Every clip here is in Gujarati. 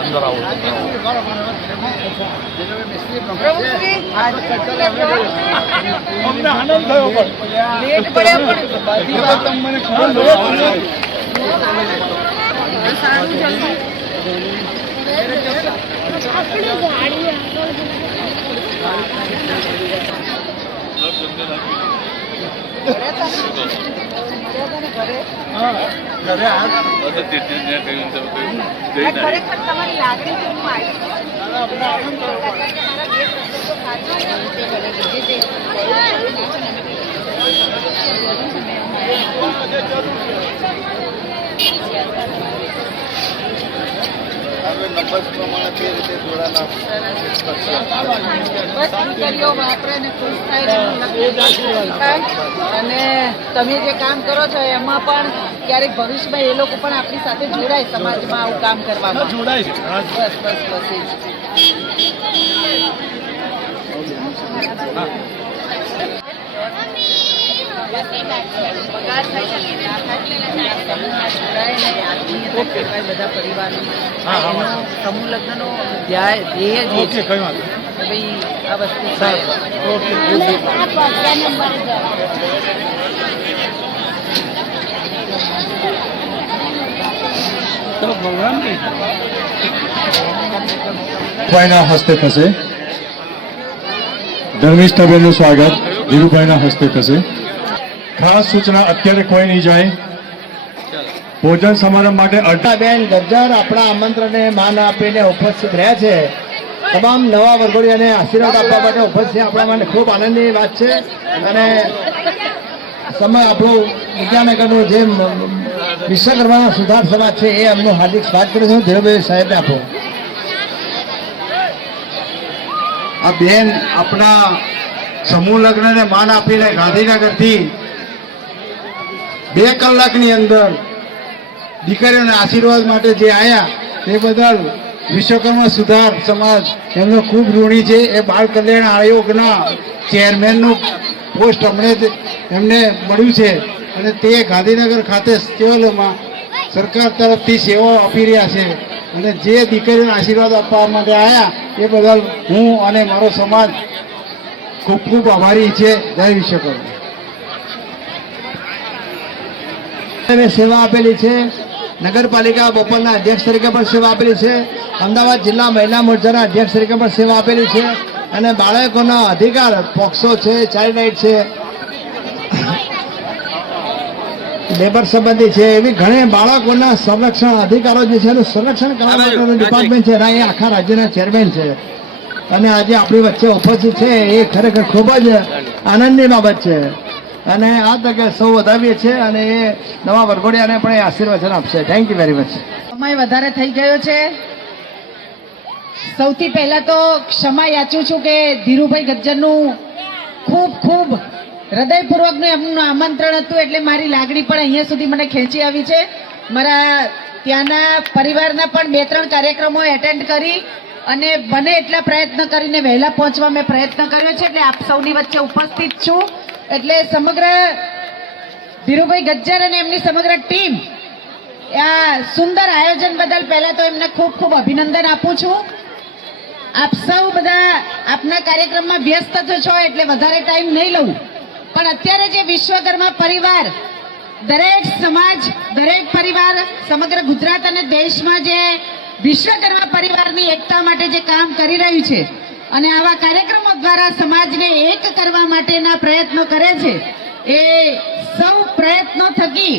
અંદર આવો અમને આનંદ થયો નંબર પ્રમાણે તે રીતે જોડાના અને તમે જે કામ કરો છો એમાં પણ ક્યારેક ભવિષ્યમાં એ લોકો પણ આપણી સાથે જોડાય સમાજમાં આવું કામ કરવામાં જોડાય છે બસ બસ બસ એ બધા પરિવારોમાં સમૂહ લગ્નનો ધ્યેય જે છે ભાઈ આ વસ્તુ ધીરુભાઈના હસ્તે થશે. ધર્મિષ્ઠાબેનનું સ્વાગત ધીરુભાઈના હસ્તે થશે. ખાસ સૂચના, અત્યારે કોઈ નહીં જાય. ભોજન સમારંભ માટે બેન ગજ્જર આપણા આમંત્રણને માન આપીને ઉપસ્થિત રહ્યા છે. તમામ નવા વર્ગોને આશીર્વાદ આપવા માટે ઉપસ્થિત આપણા માટે ખૂબ આનંદની વાત છે. અને સમય આપણો વિદ્યાનગરનું જે વિશ્વકર્મા સુધાર સમાજ છે એ એમનું હાર્દિક સ્વાગત કરું છું. ધીરુભાઈ સાહેબને આપો. આ બેન આપણા સમૂહ લગ્નને માન આપીને ગાંધીનગરથી 2 કલાકની અંદર દીકરીઓને આશીર્વાદ માટે જે આવ્યા તે બદલ વિશ્વકર્મા સુધાર સમાજ એમનો ખૂબ ઋણી છે. એ બાળ કલ્યાણ આયોગના ચેરમેનનું પોસ્ટ એમને મળ્યું છે અને તે ગાંધીનગર ખાતે સિવિલમાં સરકાર તરફથી સેવાઓ આપી રહ્યા છે. અને જે દીકરીઓને આશીર્વાદ આપવા માટે આવ્યા એ બદલ હું અને મારો સમાજ ખૂબ ખૂબ આભારી છે. જય વિશ્વકર્મા. સેવા આપેલી છે. નગરપાલિકા બોપલના અધ્યક્ષ તરીકે પણ સેવા આપેલી છે. અમદાવાદ જિલ્લા મહિલા મોરચાના અધ્યક્ષ તરીકે પણ સેવા આપેલી છે. અને બાળકોના અધિકાર પોક્સો છે, ચાઇલ્ડ રાઇટ છે, લેબર સંબંધી છે, એવી ઘણી બાળકોના સંરક્ષણ અધિકારો જે છે એનું સંરક્ષણ કરવા માટેનું ડિપાર્ટમેન્ટ છે. એ આખા રાજ્યના ચેરમેન છે અને આજે આપણી વચ્ચે ઉપસ્થિત છે. એ ખરેખર ખૂબ જ આનંદની બાબત છે અને આ તકે સૌ વધાવીએ છીએ અને એ નવા વરઘોડિયાને પણ એ આશીર્વચન આપશે. Thank you very much. સમય વધારે થઈ ગયો છે. સૌથી પહેલા તો ક્ષમા યાચું છું કે ધીરુભાઈ ગજ્જરનું ખૂબ ખૂબ હૃદયપૂર્વકનું એમનું આમંત્રણ હતું એટલે મારી લાગણી પણ અહીંયા સુધી મને ખેંચી આવી છે. મારા ત્યાંના પરિવારના પણ 2-3 કાર્યક્રમો એટેન્ડ કરી અને બને એટલા પ્રયત્ન કરીને વહેલા પહોંચવા મેં પ્રયત્ન કર્યો છે. એટલે આપ સૌની વચ્ચે ઉપસ્થિત છું. એટલે સમગ્ર ધીરુભાઈ ગજ્જર અને એમની સમગ્ર ટીમ આ સુંદર આયોજન બદલ પહેલા તો એમને ખૂબ ખૂબ અભિનંદન આપું છું. આપ સૌ બધા આપના કાર્યક્રમમાં વ્યસ્ત છો એટલે વધારે ટાઈમ નહીં લઉં, પણ અત્યારે જે વિશ્વકર્મા પરિવાર, દરેક સમાજ, દરેક પરિવાર સમગ્ર ગુજરાત અને દેશમાં જે વિશ્વકર્મા પરિવારની એકતા માટે જે કામ કરી રહ્યું છે અને આવા કાર્યક્રમો દ્વારા સમાજને એક કરવા માટેના પ્રયત્નો કરે છે, એ સૌ પ્રયત્નો થકી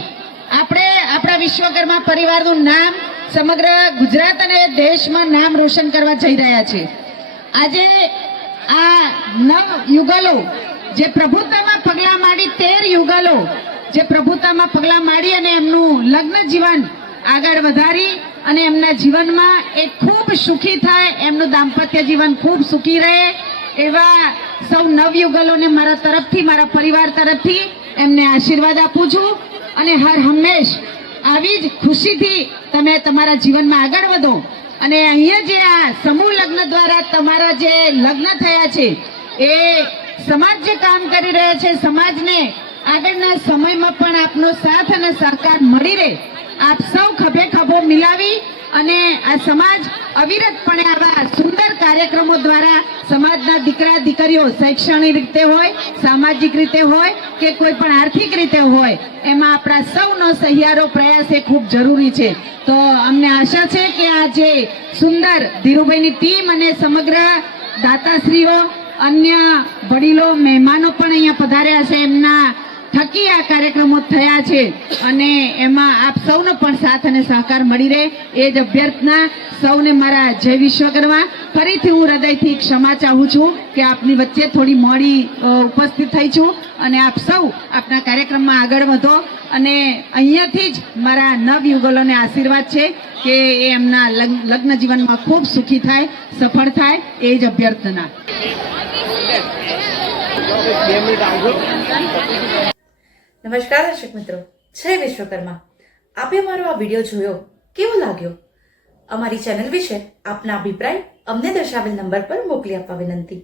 આપણે આપણા વિશ્વકર્મા પરિવારનું નામ સમગ્ર ગુજરાત અને દેશમાં નામ રોશન કરવા જઈ રહ્યા છે. આજે આ 9 યુગલો જે પ્રભુતામાં પગલાં માંડી, 13 યુગલો જે પ્રભુતામાં પગલાં માંડી અને એમનું લગ્ન જીવન આગળ વધારી અને એમના જીવનમાં એ ખૂબ સુખી થાય, એમનું દાંપત્ય જીવન ખૂબ સુખી રહે એવા સૌ નવયુગલોને મારા તરફથી, મારા પરિવાર તરફથી એમને આશીર્વાદ આપું છું. અને હર હંમેશ આવી જ ખુશીથી તમે તમારા જીવનમાં આગળ વધો. અને અહીંયા જે આ સમૂહ લગ્ન દ્વારા તમારા જે લગ્ન થયા છે એ સમાજ જે કામ કરી રહ્યા છે, સમાજને આગળના સમયમાં પણ આપનો સાથ અને સહકાર મળી રહે, આપ સૌ ખભે ખભો મિલાવી અને આ સમાજ અવિરતપણે આવા સુંદર કાર્યક્રમો દ્વારા સમાજના દીકરા દીકરીઓ શૈક્ષણિક રીતે હોય, સામાજિક રીતે હોય કે કોઈ પણ આર્થિક રીતે હોય, એમાં આપણા સૌનો સહિયારો પ્રયાસ એ ખૂબ જરૂરી છે. તો અમને આશા છે કે આ જે સુંદર ધીરુભાઈની ટીમ અને સમગ્ર દાતાશ્રીઓ, અન્ય વડીલો, મહેમાનો પણ અહીંયા પધાર્યા છે, એમના થકી આ કાર્યક્રમો થયા છે અને એમાં આપ સૌનો પણ સાથ અને સહકાર મળી રહે એ જ અભ્યર્થના. સૌને મારા જય વિશ્વકર્મા. ફરીથી હું હૃદયથી ક્ષમા ચાહું છું કે આપની વચ્ચે થોડી મોડી ઉપસ્થિત થઈ છું અને આપ સૌ આપના કાર્યક્રમમાં આગળ વધો અને અહીંયાથી જ મારા નવયુગલોને આશીર્વાદ છે કે એ એમના લગ્ન જીવનમાં ખૂબ સુખી થાય, સફળ થાય એ જ અભ્યર્થના. નમસ્કાર દર્શક મિત્રો, જય વિશ્વકર્મા. આપે મારો આ વિડીયો જોયો, કેવો લાગ્યો? અમારી ચેનલ વિશે આપના અભિપ્રાય અમને દર્શાવેલ નંબર પર મોકલી આપવા વિનંતી.